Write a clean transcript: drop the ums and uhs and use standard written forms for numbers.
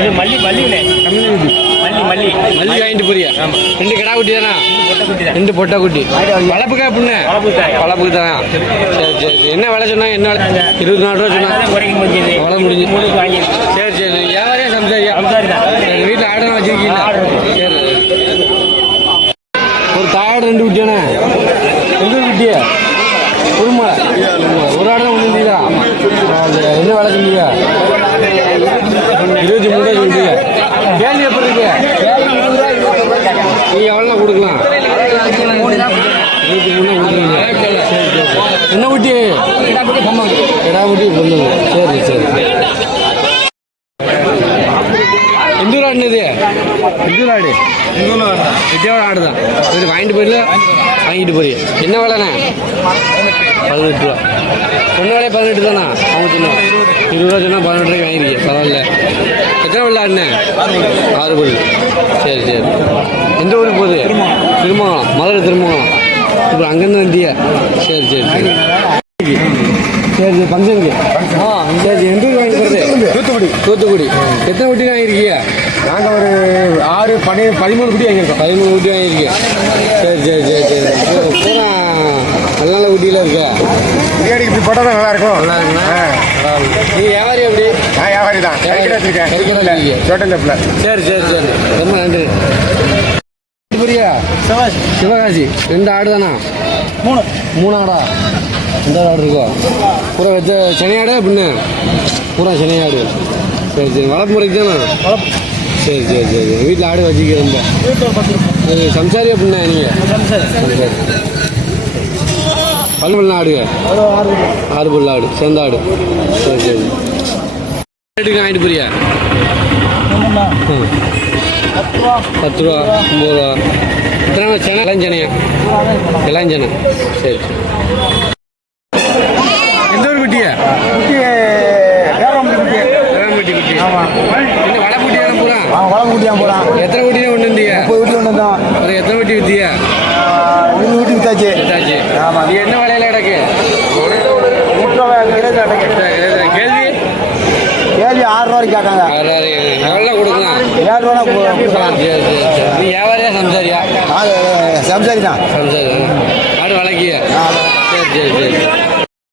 இது மல்லி மல்லிண்ணே மல்லி மல்லி மல்லி வாங்கிட்டு போறியா? ரெண்டு கிடா குட்டி தானா? ரெண்டு பொட்டை குட்டி. வளர்ப்புக்கா புண்ணு? வளர்ப்புக்கு தானா? சரி சரி சரி. என்ன விலை சொன்னாங்க? என்ன விலை? 24 ரூபா சொன்னாங்க. வளர முடிஞ்சு. சரி சரி. வியாபாரியா சம்சாரியா? சரி. வீட்டில் ஆடுனா வச்சிருக்கீங்களா? சரி. ஒரு தாயாடு ரெண்டு குட்டியாண்ணே? எந்த குட்டியா? குருமா ஒரு ஆடு தான் முடிஞ்சீங்களா? என்ன வேலை செஞ்சீங்க? 23 ரூபா சொல்றீங்க. கேள்வி எப்படி இருக்கு? நீ எவ்வளோ கொடுக்கலாம்? 23 கொடுக்குறீங்க. என்ன குட்டி? கிடா குட்டி பொண்ணு. சரி சரி. எந்த ஊர் ஆடுனது? எந்த ஊர் ஆடு? விஜயோட ஆடு தான். சரி வாங்கிட்டு போயிடல வாங்கிட்டு போறிய. என்ன வேலைண்ணே? 18 ரூபா. சொன்ன வேலையே 18 தானா? அவங்க சொன்னா 20 ரூபா சொன்னால் 18 ரூபாய்க்கு வாங்கிருக்கீங்க. பரவாயில்ல. எத்தனை பல்லு ஆடுனே? 6 பல்லு. சரி சரி. எந்த ஊருக்கு போகுது? திருமங்கலம். மதுரை திருமங்கலம். இப்போ அங்கேருந்து வந்தியா? சரி சரி சரி. சரி சரி. ஃபங்க்ஷனுக்கு சரி. எந்த ஊர் வாங்கி போகிறது? தூத்துக்குடி. எத்தனை குட்டி வாங்கியிருக்கீங்க? நாங்கள் ஒரு 6 13 குட்டி வாங்கியிருக்கோம். 13 குட்டி வாங்கியிருக்கீங்க. சரி சரி சரி சரி. பூரா நல்ல நல்ல குட்டியில் இருக்கா? பிரியாணி இப்படி போட்டால் தான் நல்லா இருக்கும். நல்லா இருக்குண்ணா. நீ வியாபாரி எப்படி? நான் வியாபாரி தான். வச்சுருக்கேன் சோட்டந்தப்பில். சரி சரி சரி. ரொம்ப நன்றி. புரியா? சிவகாசி. 2 ஆடு தானா? 3 ஆடா? எந்த ஆடு இருக்கோ? பூரா வச்ச சனியாடு பின்ன? பூரா சனியாடு. சரி சரி. வளர்ப்பு முறைக்கு தானே? சரி சரி சரி. வீட்டில் ஆடு வச்சுக்க. ரொம்ப சம்சாரியா பின்ன நீங்கள்? சம்சாரி. பல்லு பல்லு ஆடுங்க? 6 பல்லு ஆடு. சேர்ந்த ஆடு. சரி சரி. ரேட்டுக்கு வாங்கிட்டு போறியா? 10 ரூபா 9 ரூபா. எத்தனை சென்னை? இளஞ்சனையா? இளஞ்சனை. சரி சரி. எந்த ஒரு குட்டியா? வேளாம்பட்டி குட்டி. என்ன வளை குட்டியா பூரா? வளம் குட்டியாக போகிறான். எத்தனை குட்டி தான் ஒன்று இருந்தியா? 30 குட்டி ஒன்று தான். அது எத்தனை குட்டி வித்தியா? 20 குட்டி வித்தாச்சு. வித்தாச்சு. ஆமாம். நீ என்ன விலையில கிடக்கு? கேள்வி கேள்வி 6 ரூபாய்க்கு கேட்டாங்க. எவ்வளோ கொடுக்கலாம்? 7 ரூபா கொடுக்கலாம். சரி சரி சரி. நீ வியாபாரியா சம்சாரியா? சம்சாரி தான். சம்சாரி. ஆடு வளர்க்கியா? சரி சரி சரி.